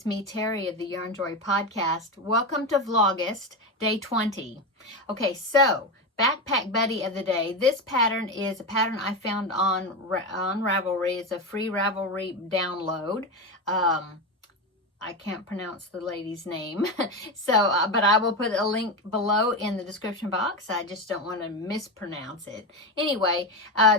it's me, Terri of the Yarnjoy podcast. Welcome to Vlogust, day 20. Okay, so backpack buddy of the day. This pattern is a pattern I found on Ravelry. It's a free Ravelry download. I can't pronounce the lady's name, so but I will put a link below in the description box. I just don't want to mispronounce it. Anyway,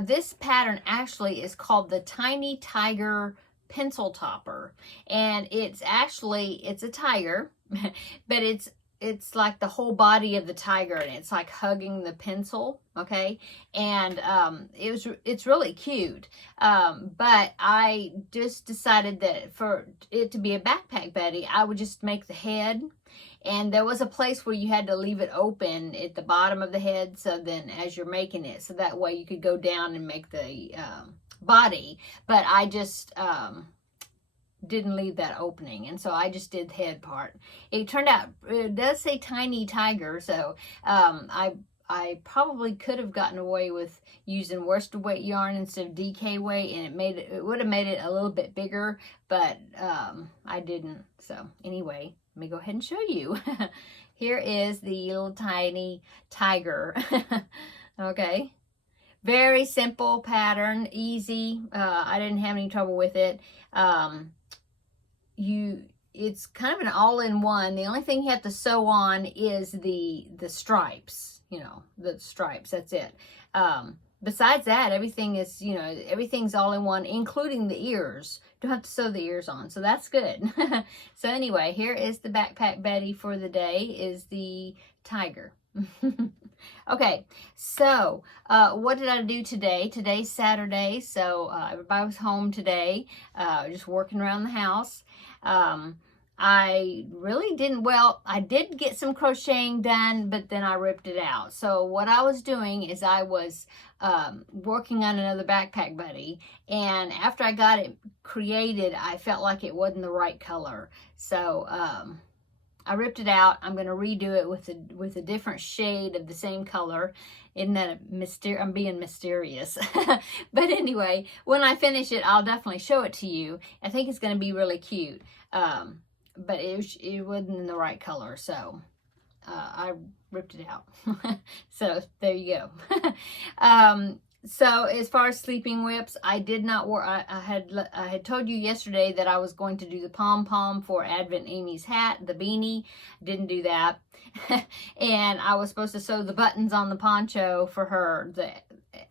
this pattern actually is called the Tiny Tiger Pencil Topper, and it's a tiger, but it's like the whole body of the tiger, and it's like hugging the pencil, okay? And it's really cute. But I just decided that for it to be a backpack buddy, I would just make the head. And there was a place where you had to leave it open at the bottom of the head, so then as you're making it, so that way you could go down and make the body. But I just didn't leave that opening, and so I just did the head part. It turned out, it does say Tiny Tiger, so I probably could have gotten away with using worsted weight yarn instead of DK weight, and it would have made it a little bit bigger, but I didn't. So anyway, let me go ahead and show you. Here is the little tiny tiger. Okay, very simple pattern, easy. I didn't have any trouble with it. It's kind of an all-in-one. The only thing you have to sew on is the stripes, the stripes. That's it. Besides that, everything is, everything's all in one, including the ears. Don't have to sew the ears on, so that's good. So anyway, here is the backpack buddy for the day, is the tiger. Okay, so what did I do today? Today's Saturday, so everybody was home today, just working around the house. I really didn't, I did get some crocheting done, but then I ripped it out. So what I was doing is I was working on another backpack buddy, and after I got it created, I felt like it wasn't the right color. So I ripped it out. I'm going to redo it with a different shade of the same color. Isn't that I'm being mysterious. But anyway, when I finish it, I'll definitely show it to you. I think it's going to be really cute. But it wasn't in the right color, so I ripped it out. So there you go. So as far as sleeping whips, I did not work. I had told you yesterday that I was going to do the pom-pom for Advent Amy's hat, the beanie. Didn't do that. And I was supposed to sew the buttons on the poncho for her,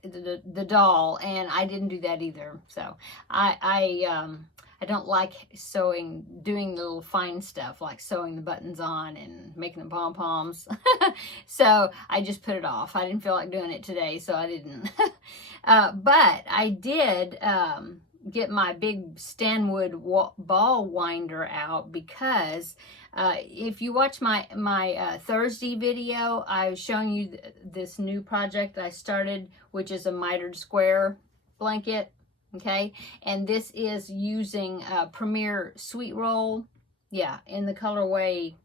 the doll, and I didn't do that either. So I don't like doing the little fine stuff like sewing the buttons on and making the pom-poms. So I just put it off. I didn't feel like doing it today, so I didn't. But I did get my big Stanwood ball winder out, because if you watch my Thursday video, I was showing you this new project I started, which is a mitered square blanket. Okay, and this is using Premier Sweet Roll, in the colorway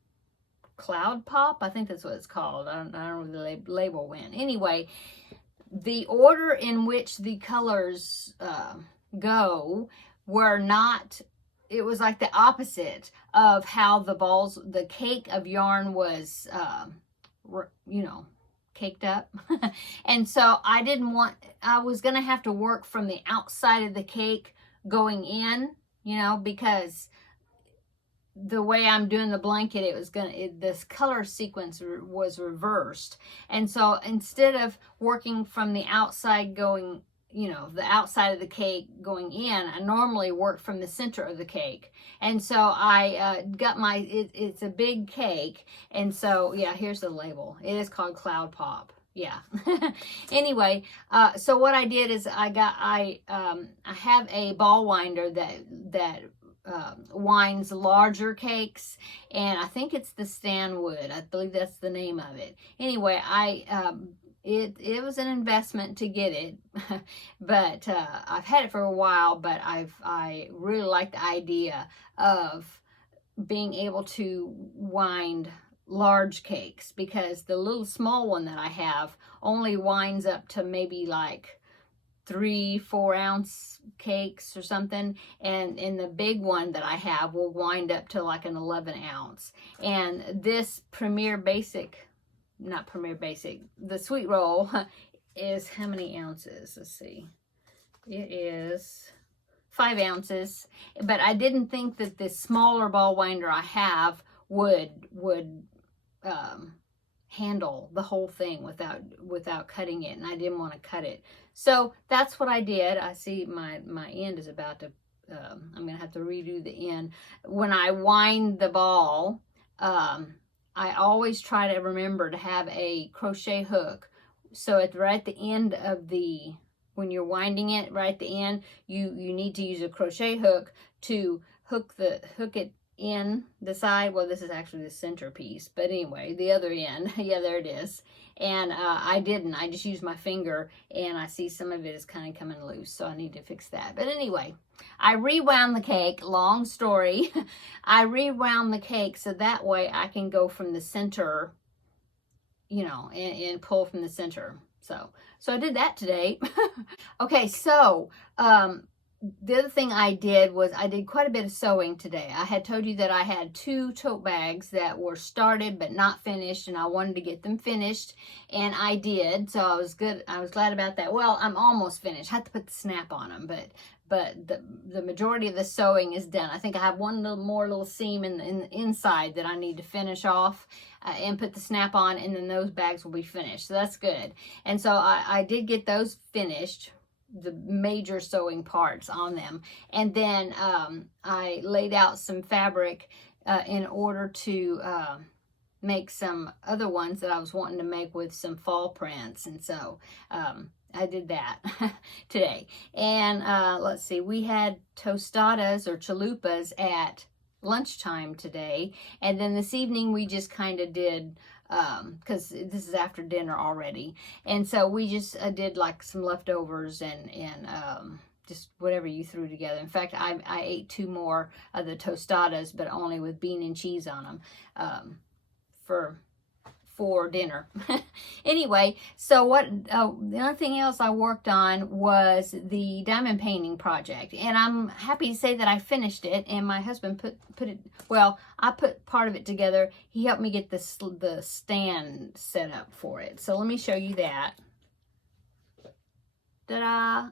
Cloud Pop. I think that's what it's called. I don't know where the label went. Anyway, the order in which the colors go were not, it was like the opposite of how the cake of yarn was, caked up. And so I was gonna have to work from the outside of the cake going in, because the way I'm doing the blanket, this color sequence was reversed. And so instead of working from the outside going, the outside of the cake going in, I normally work from the center of the cake. And so I got it's a big cake. And so, here's the label. It is called Cloud Pop. Yeah. Anyway, so what I did is I have a ball winder that winds larger cakes, and I think it's the Stanwood. I believe that's the name of it. Anyway, it was an investment to get it, but I've had it for a while, but I really like the idea of being able to wind large cakes, because the little small one that I have only winds up to maybe like 3-4 ounce cakes or something, and the big one that I have will wind up to like an 11 ounce. And this Premier Basic, not Premier Basic, the sweet roll is how many ounces? Let's see. It is 5 ounces, but I didn't think that the smaller ball winder I have would handle the whole thing without cutting it, and I didn't want to cut it. So that's what I did. I see my end is about to, I'm gonna have to redo the end. When I wind the ball, I always try to remember to have a crochet hook. So right at the end of when you're winding it, right at the end, you need to use a crochet hook to hook it in the side. Well, this is actually the centerpiece, but anyway, the other end. Yeah, there it is. And I didn't. I just used my finger, and I see some of it is kind of coming loose, so I need to fix that. But anyway, I rewound the cake. Long story. I rewound the cake so that way I can go from the center, you know, and pull from the center. So I did that today. Okay, so the other thing I did was I did quite a bit of sewing today. I had told you that I had 2 tote bags that were started but not finished, and I wanted to get them finished, and I did. So I was good. I was glad about that. Well, I'm almost finished. I had to put the snap on them, but the majority of the sewing is done. I think I have one little seam in the inside that I need to finish off and put the snap on, and then those bags will be finished. So that's good. And so I did get those finished, the major sewing parts on them. And then I laid out some fabric in order to make some other ones that I was wanting to make with some fall prints. And so I did that today. And let's see, we had tostadas or chalupas at lunchtime today, and then this evening we just kind of did, because this is after dinner already, and so we just did like some leftovers and just whatever you threw together. In fact, I ate 2 more of the tostadas, but only with bean and cheese on them for dinner. Anyway, so what the other thing else I worked on was the diamond painting project, and I'm happy to say that I finished it, and my husband put it, well, I put part of it together. He helped me get the stand set up for it. So let me show you that. Ta-da!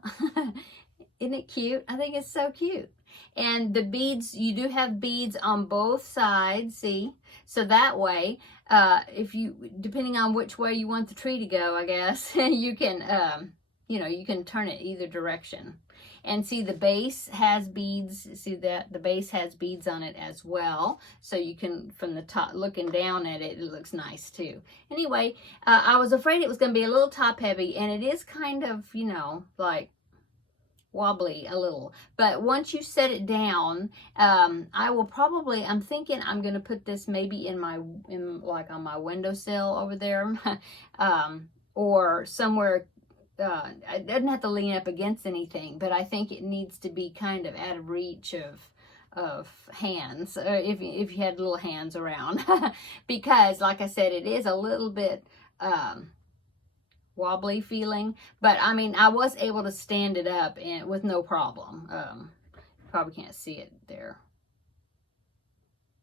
Isn't it cute? I think it's so cute. And the beads, you do have beads on both sides, see? So that way, if you, depending on which way you want the tree to go, I guess, you can, you know, you can turn it either direction. And see, the base has beads. See that? The base has beads on it as well. So you can, from the top, looking down at it, it looks nice too. Anyway, I was afraid it was going to be a little top heavy, and it is kind of, you know, like, wobbly a little, but once you set it down, I will probably, I'm thinking I'm going to put this maybe in like on my windowsill over there, or somewhere. It doesn't have to lean up against anything, but I think it needs to be kind of out of reach of hands, if you had little hands around, because like I said, it is a little bit wobbly feeling, but I mean, I was able to stand it up and with no problem. Probably can't see it there.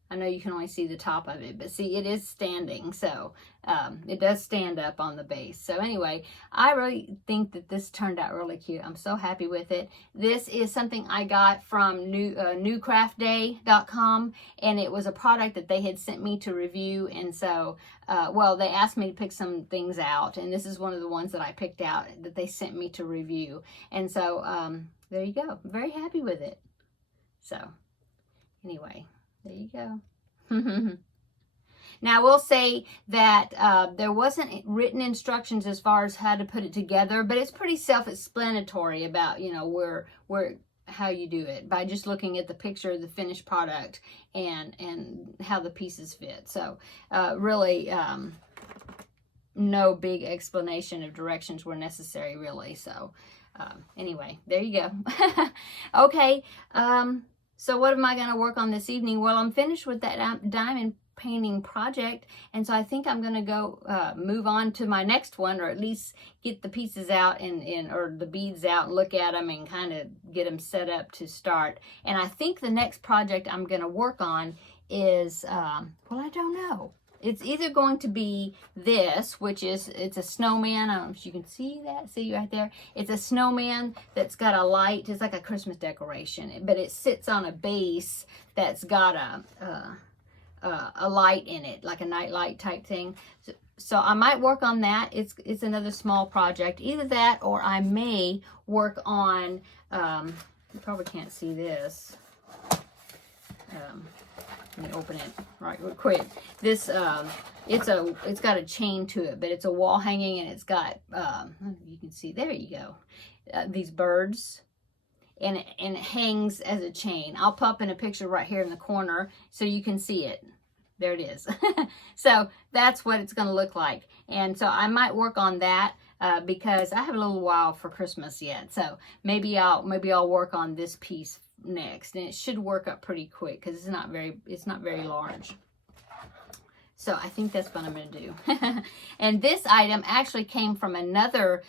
I know you can only see the top of it, but see, it is standing, so it does stand up on the base. So anyway, I really think that this turned out really cute. I'm so happy with it. This is something I got from newcraftday.com, and it was a product that they had sent me to review, and so, well, they asked me to pick some things out, and this is one of the ones that I picked out that they sent me to review. And so, there you go. I'm very happy with it. So, anyway. There you go. Now, I will say that there wasn't written instructions as far as how to put it together, but it's pretty self-explanatory about, you know, how you do it by just looking at the picture of the finished product and how the pieces fit. So, really, no big explanation of directions were necessary, really. So, anyway, there you go. Okay. So what am I going to work on this evening? Well, I'm finished with that diamond painting project. And so I think I'm going to go move on to my next one, or at least get the pieces out or the beads out and look at them and kind of get them set up to start. And I think the next project I'm going to work on is, well, I don't know. It's either going to be this, which is, it's a snowman. I don't know if you can see that. See right there? It's a snowman that's got a light. It's like a Christmas decoration, but it sits on a base that's got a light in it, like a night light type thing. So I might work on that. It's another small project. Either that, or I may work on, you probably can't see this. Let me open it right quick. This, it's got a chain to it, but it's a wall hanging, and it's got, you can see, there you go, these birds, and it hangs as a chain. I'll pop in a picture right here in the corner so you can see it. There it is. So that's what it's going to look like. And so I might work on that because I have a little while for Christmas yet. So maybe I'll work on this piece next, and it should work up pretty quick because it's not very large. So I think that's what I'm going to do. And this item actually came from another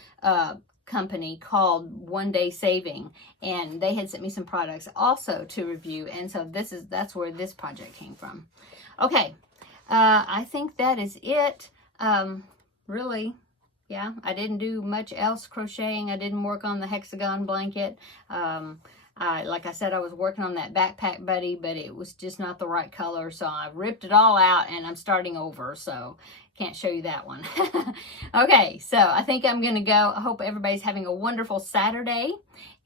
company called One Day Saving, and they had sent me some products also to review, and so that's where this project came from. Okay, I think that is it. Really, yeah, I didn't do much else crocheting. I didn't work on the hexagon blanket. Like I said, I was working on that backpack buddy, but it was just not the right color, so I ripped it all out and I'm starting over, so can't show you that one. Okay, so I think I'm going to go. I hope everybody's having a wonderful Saturday,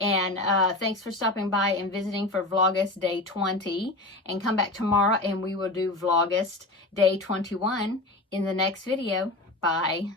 and thanks for stopping by and visiting for Vlogust Day 20, and come back tomorrow and we will do Vlogust Day 21 in the next video. Bye.